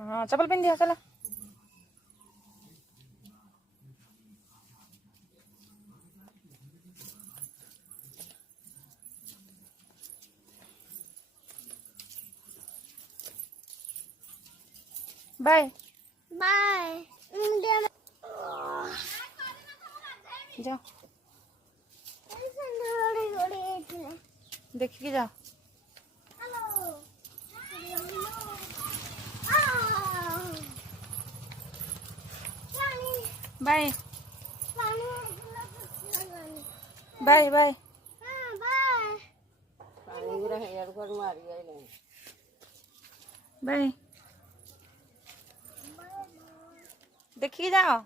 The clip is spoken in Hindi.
हाँ चप्पल पहन दिया चला। बाय बाय जाओ देखिए जाओ। बाय बाय बाय बाय देखिए जाओ।